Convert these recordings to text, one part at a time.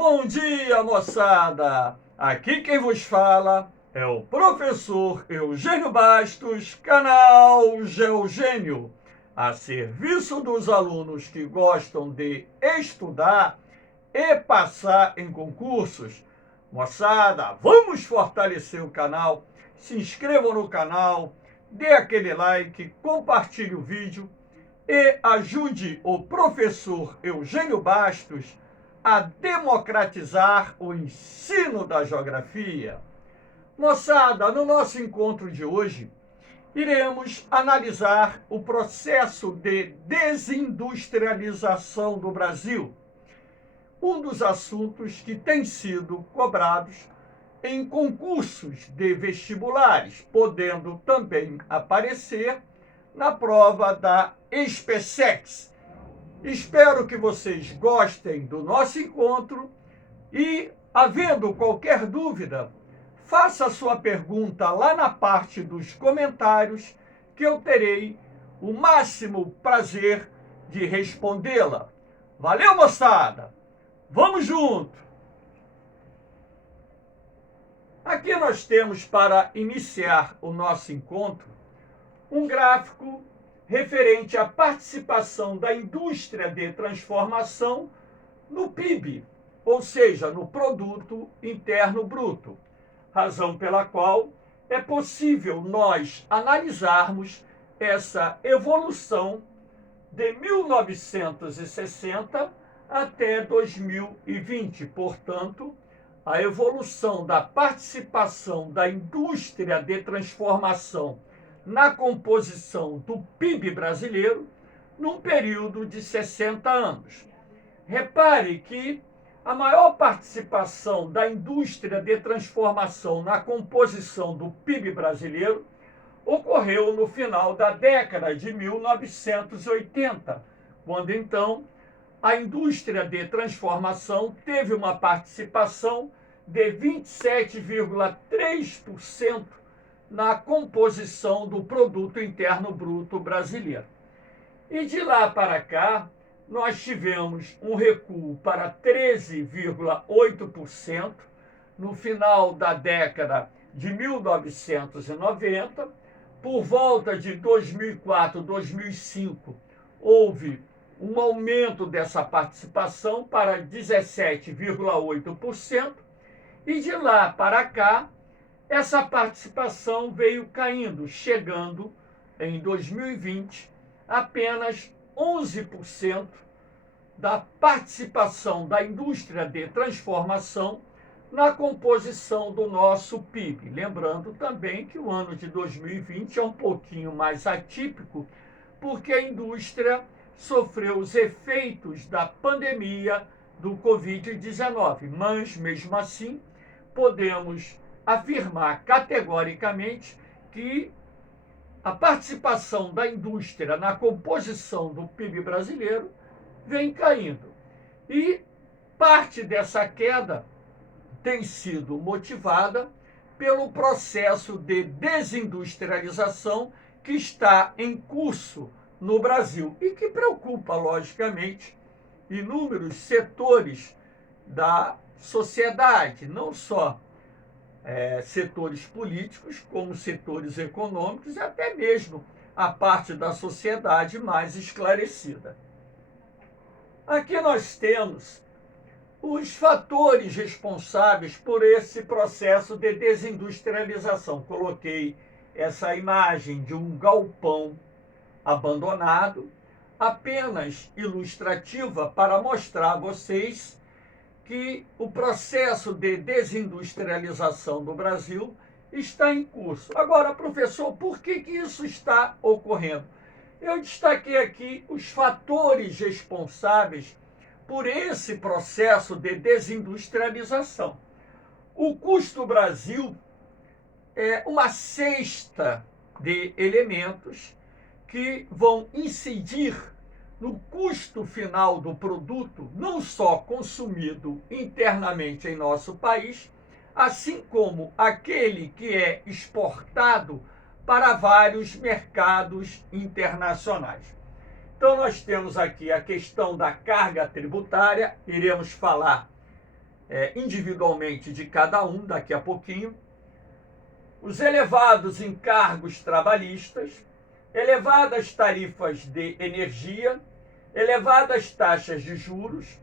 Bom dia, moçada! Aqui quem vos fala é o professor Eugênio Bastos, canal Geogênio, a serviço dos alunos que gostam de estudar e passar em concursos. Moçada, vamos fortalecer o canal, se inscrevam no canal, dê aquele like, compartilhe o vídeo e ajude o professor Eugênio Bastos a democratizar o ensino da geografia. Moçada, no nosso encontro de hoje, iremos analisar o processo de desindustrialização do Brasil, um dos assuntos que tem sido cobrados em concursos de vestibulares, podendo também aparecer na prova da SpaceX. Espero que vocês gostem do nosso encontro e, havendo qualquer dúvida, faça a sua pergunta lá na parte dos comentários, que eu terei o máximo prazer de respondê-la. Valeu, moçada! Vamos junto! Aqui nós temos, para iniciar o nosso encontro, um gráfico referente à participação da indústria de transformação no PIB, ou seja, no Produto Interno Bruto, razão pela qual é possível nós analisarmos essa evolução de 1960 até 2020, portanto, a evolução da participação da indústria de transformação na composição do PIB brasileiro num período de 60 anos. Repare que a maior participação da indústria de transformação na composição do PIB brasileiro ocorreu no final da década de 1980, quando então a indústria de transformação teve uma participação de 27,3% na composição do Produto Interno Bruto brasileiro. E de lá para cá, nós tivemos um recuo para 13,8% no final da década de 1990. Por volta de 2004, 2005, houve um aumento dessa participação para 17,8%, e de lá para cá, essa participação veio caindo, chegando em 2020 apenas 11% da participação da indústria de transformação na composição do nosso PIB. Lembrando também que o ano de 2020 é um pouquinho mais atípico, porque a indústria sofreu os efeitos da pandemia do Covid-19, mas mesmo assim podemos afirmar categoricamente que a participação da indústria na composição do PIB brasileiro vem caindo. E parte dessa queda tem sido motivada pelo processo de desindustrialização que está em curso no Brasil e que preocupa, logicamente, inúmeros setores da sociedade, não só setores políticos, como setores econômicos e até mesmo a parte da sociedade mais esclarecida. Aqui nós temos os fatores responsáveis por esse processo de desindustrialização. Coloquei essa imagem de um galpão abandonado, apenas ilustrativa para mostrar a vocês que o processo de desindustrialização do Brasil está em curso. Agora, professor, por que isso está ocorrendo? Eu destaquei aqui os fatores responsáveis por esse processo de desindustrialização. O custo Brasil é uma cesta de elementos que vão incidir no custo final do produto, não só consumido internamente em nosso país, assim como aquele que é exportado para vários mercados internacionais. Então, nós temos aqui a questão da carga tributária, iremos falar individualmente de cada um daqui a pouquinho, os elevados encargos trabalhistas, elevadas tarifas de energia, elevadas taxas de juros,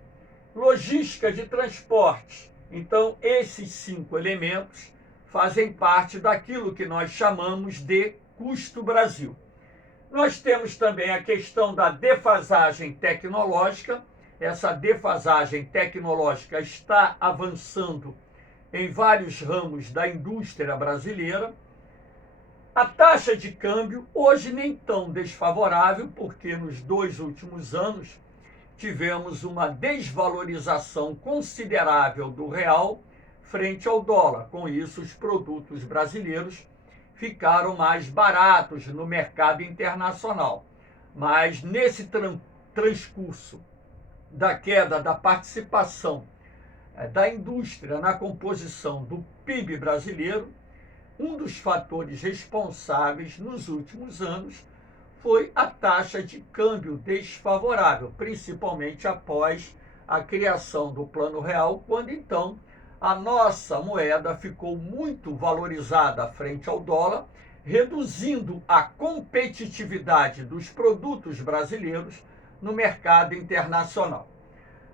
logística de transporte. Então, esses 5 elementos fazem parte daquilo que nós chamamos de custo Brasil. Nós temos também a questão da defasagem tecnológica. Essa defasagem tecnológica está avançando em vários ramos da indústria brasileira. A taxa de câmbio, hoje nem tão desfavorável, porque nos 2 últimos anos tivemos uma desvalorização considerável do real frente ao dólar. Com isso, os produtos brasileiros ficaram mais baratos no mercado internacional. Mas nesse transcurso da queda da participação da indústria na composição do PIB brasileiro, um dos fatores responsáveis nos últimos anos foi a taxa de câmbio desfavorável, principalmente após a criação do Plano Real, quando então a nossa moeda ficou muito valorizada frente ao dólar, reduzindo a competitividade dos produtos brasileiros no mercado internacional.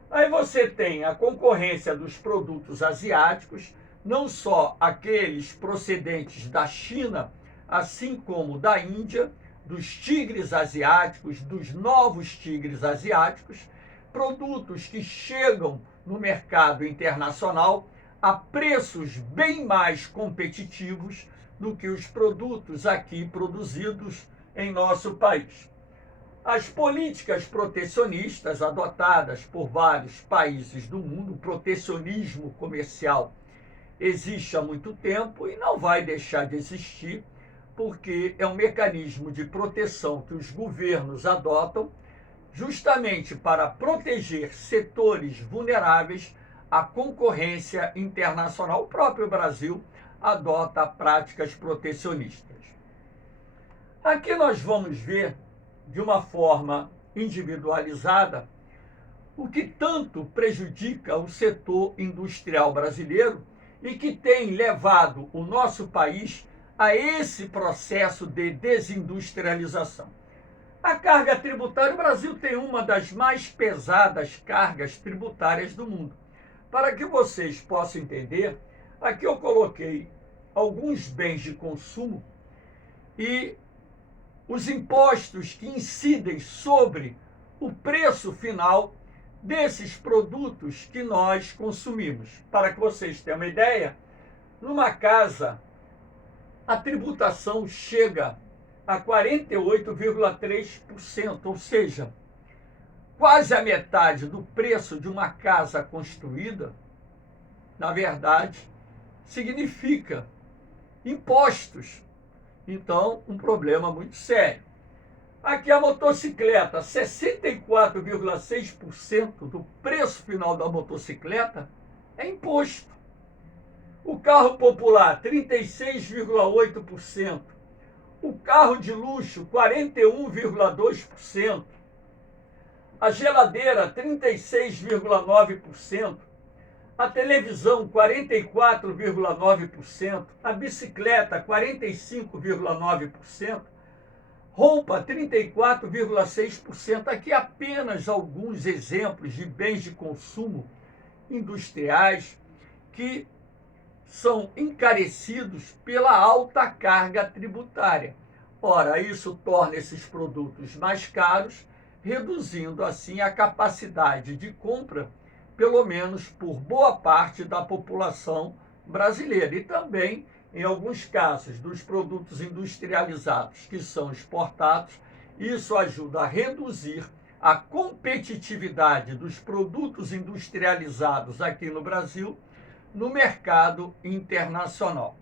Aí você tem a concorrência dos produtos asiáticos, não só aqueles procedentes da China, assim como da Índia, dos tigres asiáticos, dos novos tigres asiáticos, produtos que chegam no mercado internacional a preços bem mais competitivos do que os produtos aqui produzidos em nosso país. As políticas protecionistas adotadas por vários países do mundo, o protecionismo comercial, existe há muito tempo e não vai deixar de existir, porque é um mecanismo de proteção que os governos adotam justamente para proteger setores vulneráveis à concorrência internacional. O próprio Brasil adota práticas protecionistas. Aqui nós vamos ver, de uma forma individualizada, o que tanto prejudica o setor industrial brasileiro e que tem levado o nosso país a esse processo de desindustrialização. A carga tributária, o Brasil tem uma das mais pesadas cargas tributárias do mundo. Para que vocês possam entender, aqui eu coloquei alguns bens de consumo e os impostos que incidem sobre o preço final desses produtos que nós consumimos. Para que vocês tenham uma ideia, numa casa, a tributação chega a 48,3%, ou seja, quase a metade do preço de uma casa construída, na verdade, significa impostos. Então, um problema muito sério. Aqui a motocicleta, 64,6% do preço final da motocicleta é imposto. O carro popular, 36,8%. O carro de luxo, 41,2%. A geladeira, 36,9%. A televisão, 44,9%. A bicicleta, 45,9%. Roupa, 34,6%. Aqui apenas alguns exemplos de bens de consumo industriais que são encarecidos pela alta carga tributária. Ora, isso torna esses produtos mais caros, reduzindo assim a capacidade de compra, pelo menos por boa parte da população brasileira. E também, em alguns casos, dos produtos industrializados que são exportados, isso ajuda a reduzir a competitividade dos produtos industrializados aqui no Brasil no mercado internacional.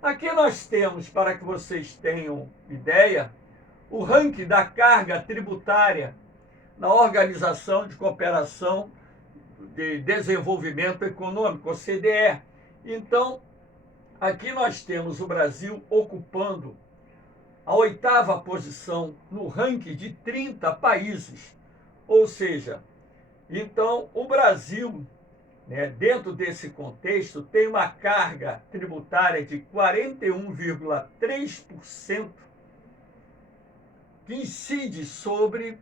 Aqui nós temos, para que vocês tenham ideia, o ranking da carga tributária na Organização de Cooperação de Desenvolvimento Econômico, OCDE. Então, aqui nós temos o Brasil ocupando a 8ª posição no ranking de 30 países, ou seja, Então, o Brasil, né, dentro desse contexto, tem uma carga tributária de 41,3% que incide sobre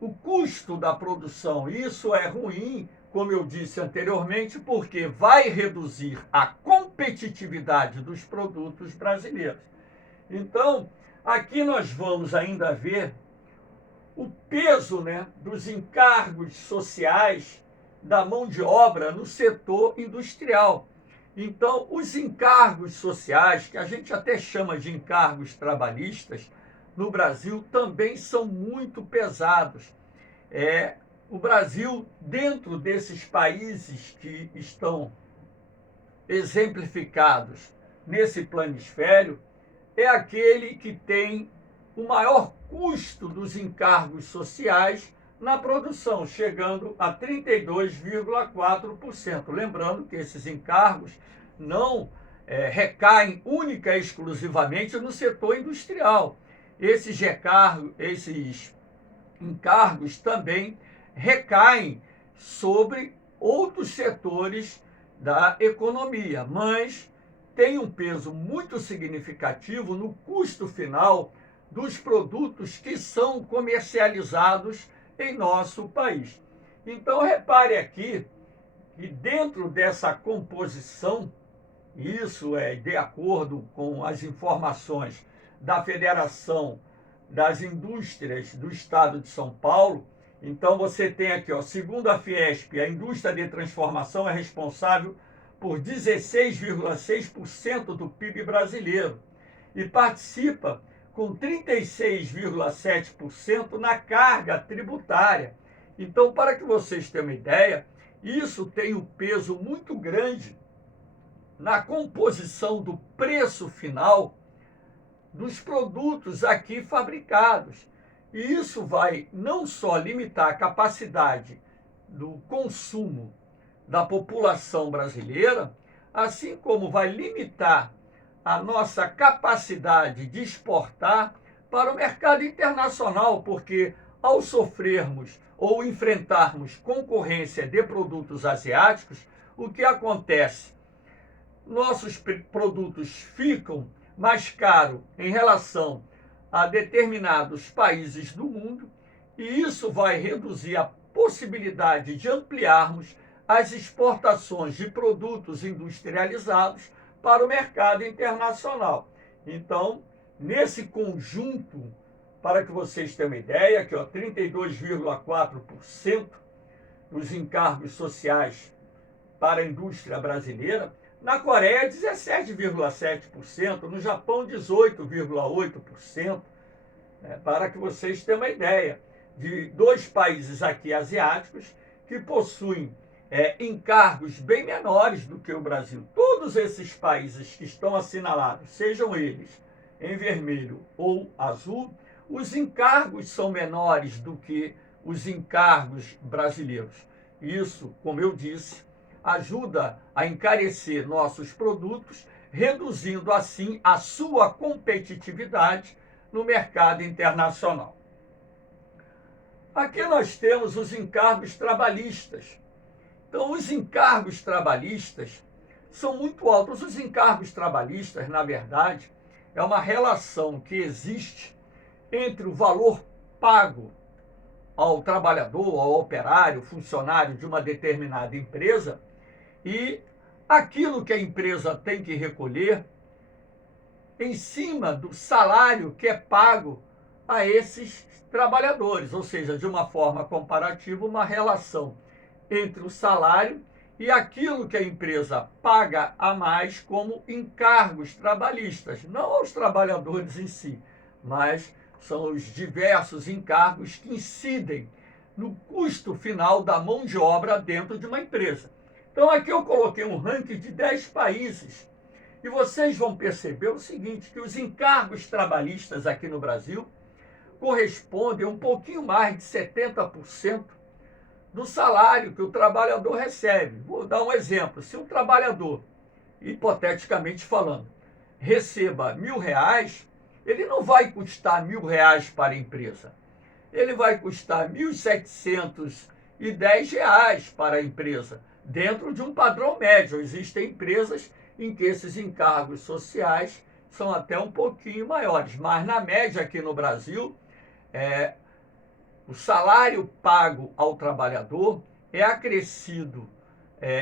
o custo da produção. Isso é ruim, como eu disse anteriormente, porque vai reduzir a competitividade dos produtos brasileiros. Então, aqui nós vamos ainda ver o peso, né, dos encargos sociais da mão de obra no setor industrial. Então, os encargos sociais, que a gente até chama de encargos trabalhistas, no Brasil também são muito pesados. O Brasil, dentro desses países que estão exemplificados nesse planisfério, é aquele que tem o maior custo dos encargos sociais na produção, chegando a 32,4%. Lembrando que esses encargos não recaem única e exclusivamente no setor industrial. Esses encargos também recaem sobre outros setores da economia, mas tem um peso muito significativo no custo final dos produtos que são comercializados em nosso país. Então, repare aqui que dentro dessa composição, isso é de acordo com as informações da Federação das Indústrias do Estado de São Paulo. Então você tem aqui, ó, segundo a Fiesp, a indústria de transformação é responsável por 16,6% do PIB brasileiro e participa com 36,7% na carga tributária. Então, para que vocês tenham uma ideia, isso tem um peso muito grande na composição do preço final dos produtos aqui fabricados. E isso vai não só limitar a capacidade do consumo da população brasileira, assim como vai limitar a nossa capacidade de exportar para o mercado internacional, porque ao sofrermos ou enfrentarmos concorrência de produtos asiáticos, o que acontece? Nossos produtos ficam mais caros em relação a determinados países do mundo, e isso vai reduzir a possibilidade de ampliarmos as exportações de produtos industrializados para o mercado internacional. Então, nesse conjunto, para que vocês tenham uma ideia, aqui, 32,4% dos encargos sociais para a indústria brasileira, na Coreia 17,7%, no Japão 18,8%, para que vocês tenham uma ideia de dois países aqui asiáticos que possuem encargos bem menores do que o Brasil. Todos esses países que estão assinalados, sejam eles em vermelho ou azul, os encargos são menores do que os encargos brasileiros. Isso, como eu disse, ajuda a encarecer nossos produtos, reduzindo assim a sua competitividade no mercado internacional. Aqui nós temos os encargos trabalhistas. Então, os encargos trabalhistas são muito altos. Os encargos trabalhistas, na verdade, é uma relação que existe entre o valor pago ao trabalhador, ao operário, funcionário de uma determinada empresa e aquilo que a empresa tem que recolher em cima do salário que é pago a esses trabalhadores, ou seja, de uma forma comparativa, uma relação entre o salário e aquilo que a empresa paga a mais como encargos trabalhistas, não aos trabalhadores em si, mas são os diversos encargos que incidem no custo final da mão de obra dentro de uma empresa. Então aqui eu coloquei um ranking de 10 países e vocês vão perceber o seguinte, que os encargos trabalhistas aqui no Brasil correspondem a um pouquinho mais de 70% do salário que o trabalhador recebe. Vou dar um exemplo. Se um trabalhador, hipoteticamente falando, receba R$1.000, ele não vai custar R$1.000 para a empresa. Ele vai custar 1.700 e R$ 10 para a empresa, dentro de um padrão médio. Existem empresas em que esses encargos sociais são até um pouquinho maiores, mas na média aqui no Brasil, o salário pago ao trabalhador é acrescido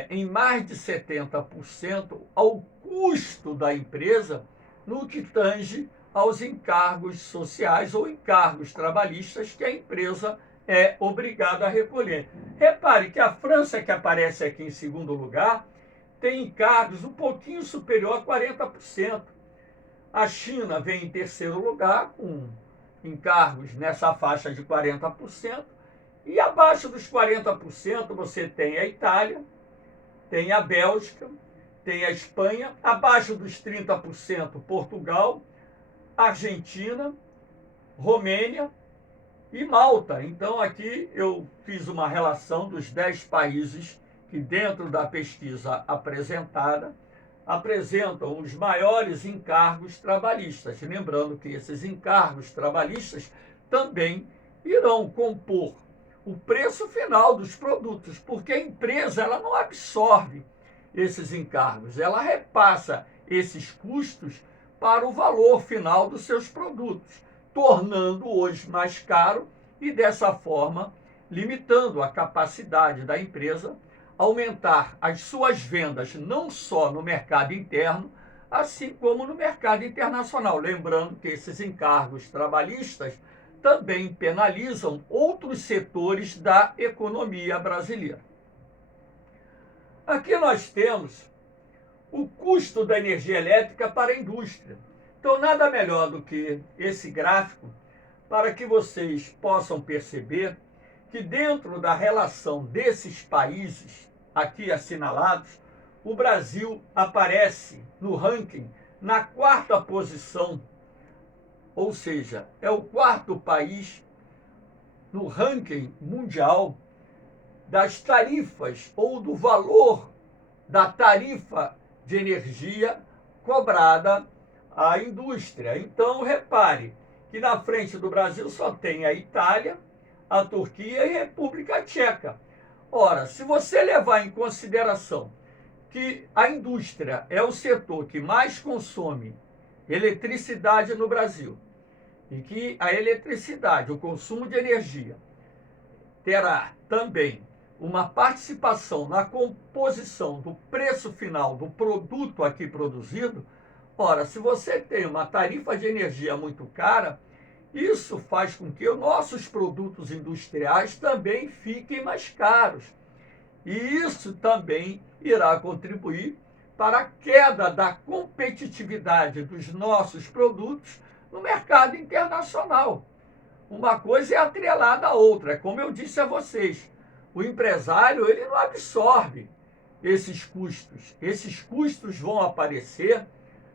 em mais de 70% ao custo da empresa no que tange aos encargos sociais ou encargos trabalhistas que a empresa é obrigada a recolher. Repare que a França, que aparece aqui em segundo lugar, tem encargos um pouquinho superior a 40%. A China vem em terceiro lugar, com encargos nessa faixa de 40%, e abaixo dos 40% você tem a Itália, tem a Bélgica, tem a Espanha, abaixo dos 30% Portugal, Argentina, Romênia e Malta. Então aqui eu fiz uma relação dos 10 países que dentro da pesquisa apresentada apresentam os maiores encargos trabalhistas. Lembrando que esses encargos trabalhistas também irão compor o preço final dos produtos, porque a empresa ela não absorve esses encargos, ela repassa esses custos para o valor final dos seus produtos, tornando-os mais caro e dessa forma limitando a capacidade da empresa aumentar as suas vendas não só no mercado interno, assim como no mercado internacional. Lembrando que esses encargos trabalhistas também penalizam outros setores da economia brasileira. Aqui nós temos o custo da energia elétrica para a indústria. Então, nada melhor do que esse gráfico para que vocês possam perceber que dentro da relação desses países aqui assinalados, o Brasil aparece no ranking na quarta posição, ou seja, é o quarto país no ranking mundial das tarifas ou do valor da tarifa de energia cobrada à indústria. Então, repare que na frente do Brasil só tem a Itália, a Turquia e a República Tcheca. Ora, se você levar em consideração que a indústria é o setor que mais consome eletricidade no Brasil e que a eletricidade, o consumo de energia, terá também uma participação na composição do preço final do produto aqui produzido, ora, se você tem uma tarifa de energia muito cara, isso faz com que os nossos produtos industriais também fiquem mais caros. E isso também irá contribuir para a queda da competitividade dos nossos produtos no mercado internacional. Uma coisa é atrelada à outra, é como eu disse a vocês. O empresário ele não absorve esses custos. Esses custos vão aparecer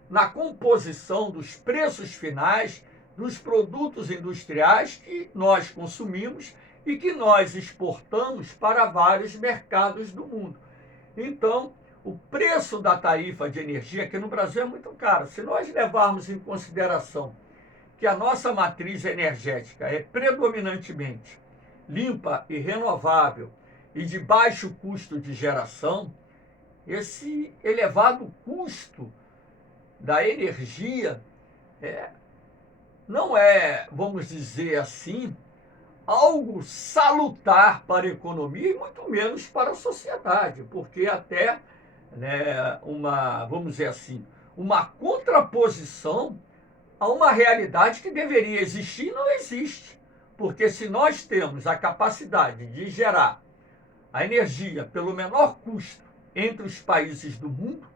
na composição dos preços finais dos produtos industriais que nós consumimos e que nós exportamos para vários mercados do mundo. Então, o preço da tarifa de energia aqui no Brasil é muito caro. Se nós levarmos em consideração que a nossa matriz energética é predominantemente limpa e renovável e de baixo custo de geração, esse elevado custo da energia não é, vamos dizer assim, algo salutar para a economia e muito menos para a sociedade, porque até vamos dizer assim, uma contraposição a uma realidade que deveria existir e não existe. Porque se nós temos a capacidade de gerar a energia pelo menor custo entre os países do mundo,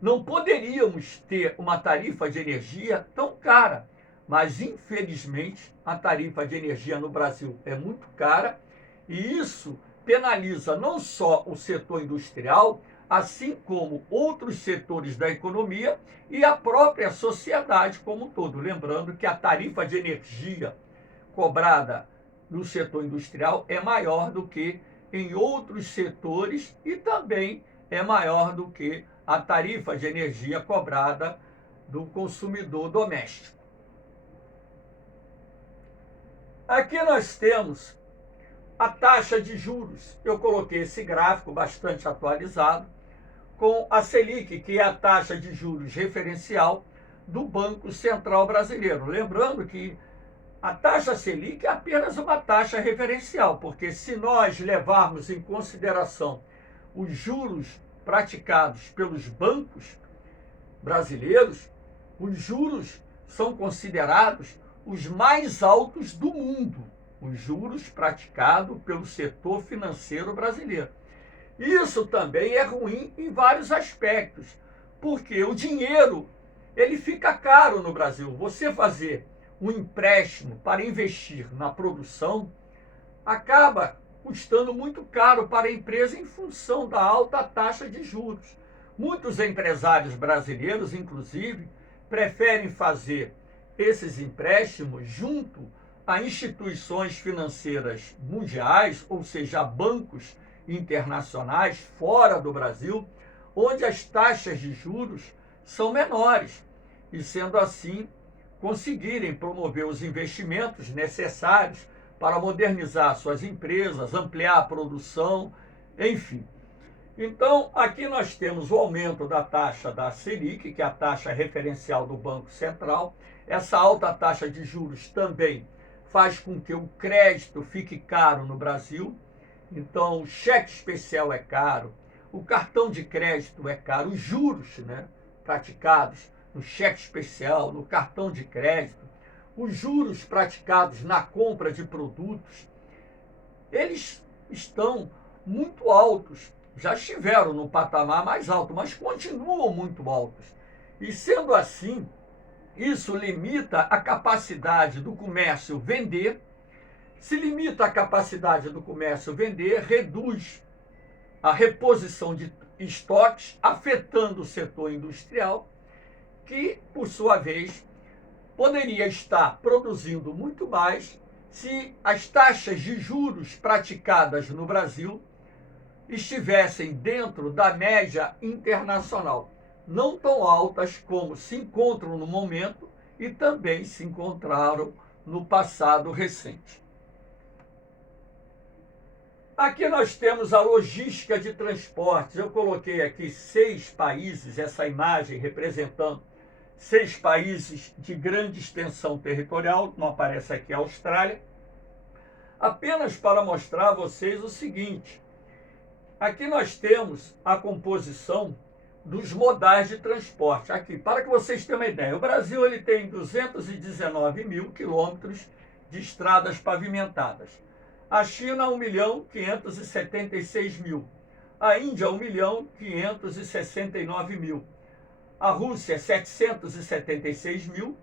não poderíamos ter uma tarifa de energia tão cara. Mas, infelizmente, a tarifa de energia no Brasil é muito cara e isso penaliza não só o setor industrial, assim como outros setores da economia e a própria sociedade como um todo. Lembrando que a tarifa de energia cobrada no setor industrial é maior do que em outros setores e também é maior do que a tarifa de energia cobrada do consumidor doméstico. Aqui nós temos a taxa de juros. Eu coloquei esse gráfico bastante atualizado com a Selic, que é a taxa de juros referencial do Banco Central Brasileiro. Lembrando que a taxa Selic é apenas uma taxa referencial, porque se nós levarmos em consideração os juros praticados pelos bancos brasileiros, os juros são considerados os mais altos do mundo, os juros praticados pelo setor financeiro brasileiro. Isso também é ruim em vários aspectos, porque o dinheiro ele fica caro no Brasil. Você fazer um empréstimo para investir na produção acaba custando muito caro para a empresa em função da alta taxa de juros. Muitos empresários brasileiros, inclusive, preferem fazer esses empréstimos junto a instituições financeiras mundiais, ou seja, bancos internacionais fora do Brasil, onde as taxas de juros são menores e, sendo assim, conseguirem promover os investimentos necessários para modernizar suas empresas, ampliar a produção, enfim. Então, aqui nós temos o aumento da taxa da Selic, que é a taxa referencial do Banco Central. Essa alta taxa de juros também faz com que o crédito fique caro no Brasil. Então, o cheque especial é caro, o cartão de crédito é caro, os juros, praticados no cheque especial, no cartão de crédito, os juros praticados na compra de produtos, eles estão muito altos, já estiveram no patamar mais alto, mas continuam muito altos. E sendo assim, isso limita a capacidade do comércio vender. Se limita a capacidade do comércio vender, reduz a reposição de estoques, afetando o setor industrial, que, por sua vez, poderia estar produzindo muito mais se as taxas de juros praticadas no Brasil estivessem dentro da média internacional, não tão altas como se encontram no momento e também se encontraram no passado recente. Aqui nós temos a logística de transportes. Eu coloquei aqui 6 países, essa imagem representando 6 países de grande extensão territorial, não aparece aqui a Austrália, apenas para mostrar a vocês o seguinte: aqui nós temos a composição dos modais de transporte. Aqui, para que vocês tenham uma ideia, o Brasil ele tem 219 mil quilômetros de estradas pavimentadas. A China, 1.576.000. A Índia, 1.569.000. A Rússia, 776.000.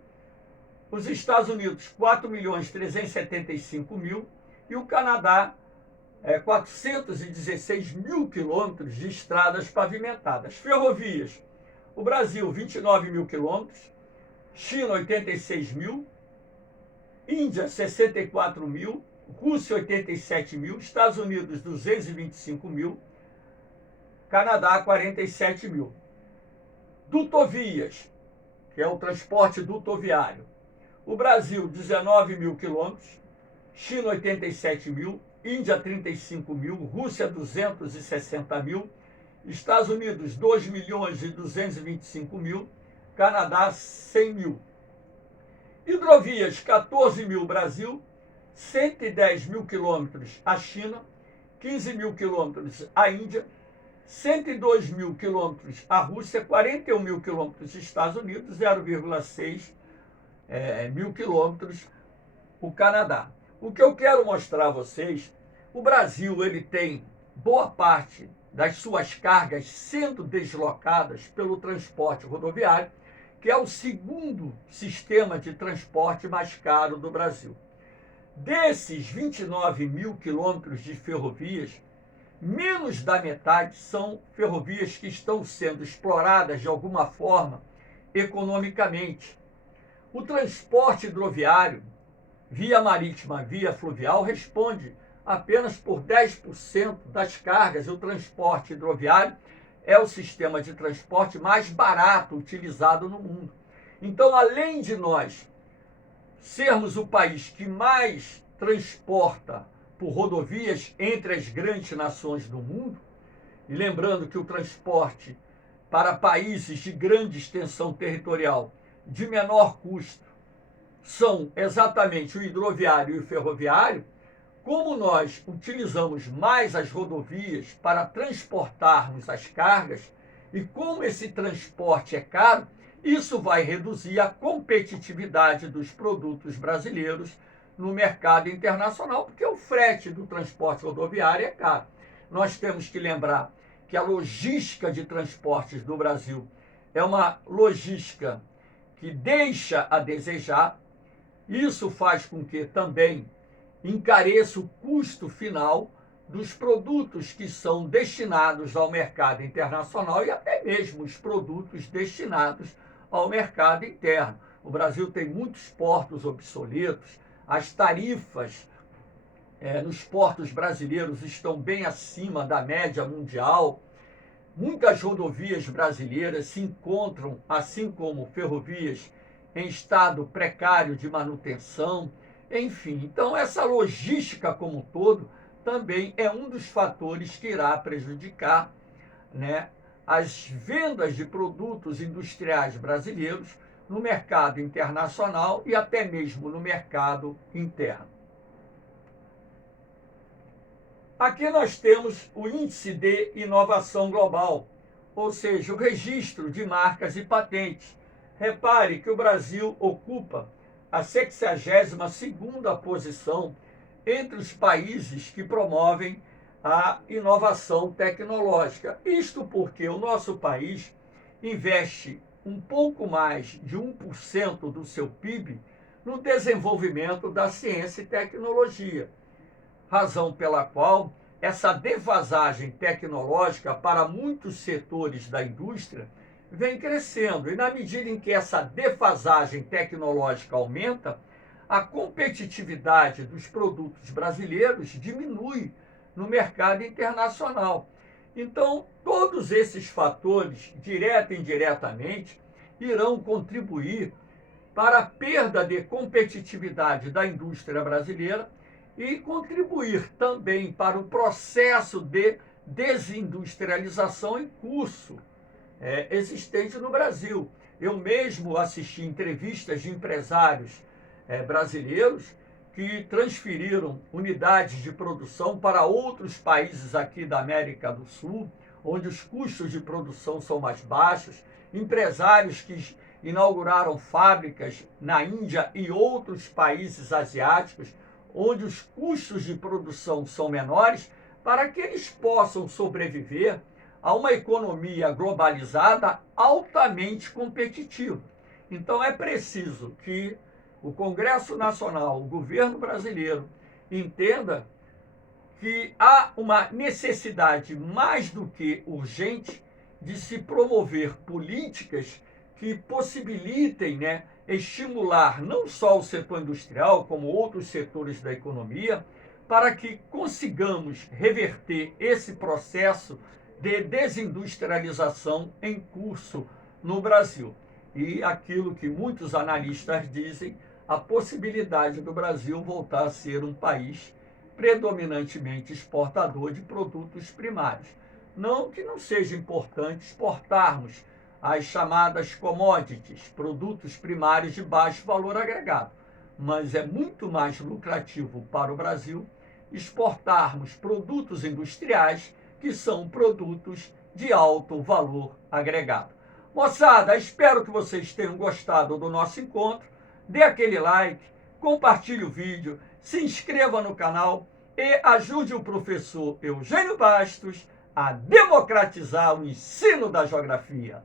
Os Estados Unidos, 4.375.000. E o Canadá, 416.000 quilômetros de estradas pavimentadas. Ferrovias, o Brasil, 29.000 quilômetros. China, 86.000. Índia, 64.000. Rússia, 87.000, Estados Unidos, 225.000, Canadá, 47.000. Dutovias, que é o transporte dutoviário. O Brasil, 19.000 quilômetros, China, 87.000, Índia, 35.000, Rússia, 260.000, Estados Unidos, 2.225.000, Canadá, 100.000. Hidrovias, 14.000 Brasil, 110.000 quilômetros a China, 15.000 quilômetros a Índia, 102.000 quilômetros a Rússia, 41.000 quilômetros Estados Unidos, 0,6 mil quilômetros o Canadá. O que eu quero mostrar a vocês, o Brasil ele tem boa parte das suas cargas sendo deslocadas pelo transporte rodoviário, que é o segundo sistema de transporte mais caro do Brasil. Desses 29.000 quilômetros de ferrovias, menos da metade são ferrovias que estão sendo exploradas de alguma forma economicamente. O transporte hidroviário, via marítima, via fluvial, responde apenas por 10% das cargas. O transporte hidroviário é o sistema de transporte mais barato utilizado no mundo. Então, além de nós sermos o país que mais transporta por rodovias entre as grandes nações do mundo. E lembrando que o transporte para países de grande extensão territorial de menor custo são exatamente o hidroviário e o ferroviário. Como nós utilizamos mais as rodovias para transportarmos as cargas, e como esse transporte é caro, isso vai reduzir a competitividade dos produtos brasileiros no mercado internacional, porque o frete do transporte rodoviário é caro. Nós temos que lembrar que a logística de transportes do Brasil é uma logística que deixa a desejar. Isso faz com que também encareça o custo final dos produtos que são destinados ao mercado internacional e até mesmo os produtos destinados ao mercado interno. O Brasil tem muitos portos obsoletos, as tarifas nos portos brasileiros estão bem acima da média mundial. Muitas rodovias brasileiras se encontram, assim como ferrovias, em estado precário de manutenção. Enfim, então essa logística como um todo também é um dos fatores que irá prejudicar, né, as vendas de produtos industriais brasileiros no mercado internacional e até mesmo no mercado interno. Aqui nós temos o Índice de Inovação Global, ou seja, o registro de marcas e patentes. Repare que o Brasil ocupa a 62ª posição entre os países que promovem a inovação tecnológica. Isto porque o nosso país investe um pouco mais de 1% do seu PIB no desenvolvimento da ciência e tecnologia, razão pela qual essa defasagem tecnológica para muitos setores da indústria vem crescendo. E na medida em que essa defasagem tecnológica aumenta, a competitividade dos produtos brasileiros diminui no mercado internacional. Então, todos esses fatores, direta e indiretamente, irão contribuir para a perda de competitividade da indústria brasileira e contribuir também para o processo de desindustrialização em curso existente no Brasil. Eu mesmo assisti entrevistas de empresários brasileiros que transferiram unidades de produção para outros países aqui da América do Sul, onde os custos de produção são mais baixos, empresários que inauguraram fábricas na Índia e outros países asiáticos, onde os custos de produção são menores, para que eles possam sobreviver a uma economia globalizada altamente competitiva. Então é preciso que o Congresso Nacional, o governo brasileiro, entenda que há uma necessidade mais do que urgente de se promover políticas que possibilitem, estimular não só o setor industrial, como outros setores da economia, para que consigamos reverter esse processo de desindustrialização em curso no Brasil. E aquilo que muitos analistas dizem, a possibilidade do Brasil voltar a ser um país predominantemente exportador de produtos primários. Não que não seja importante exportarmos as chamadas commodities, produtos primários de baixo valor agregado, mas é muito mais lucrativo para o Brasil exportarmos produtos industriais que são produtos de alto valor agregado. Moçada, espero que vocês tenham gostado do nosso encontro. Dê aquele like, compartilhe o vídeo, se inscreva no canal e ajude o professor Eugênio Bastos a democratizar o ensino da geografia.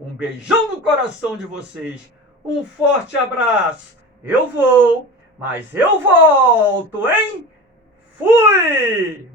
Um beijão no coração de vocês, um forte abraço. Eu vou, mas eu volto, hein? Fui!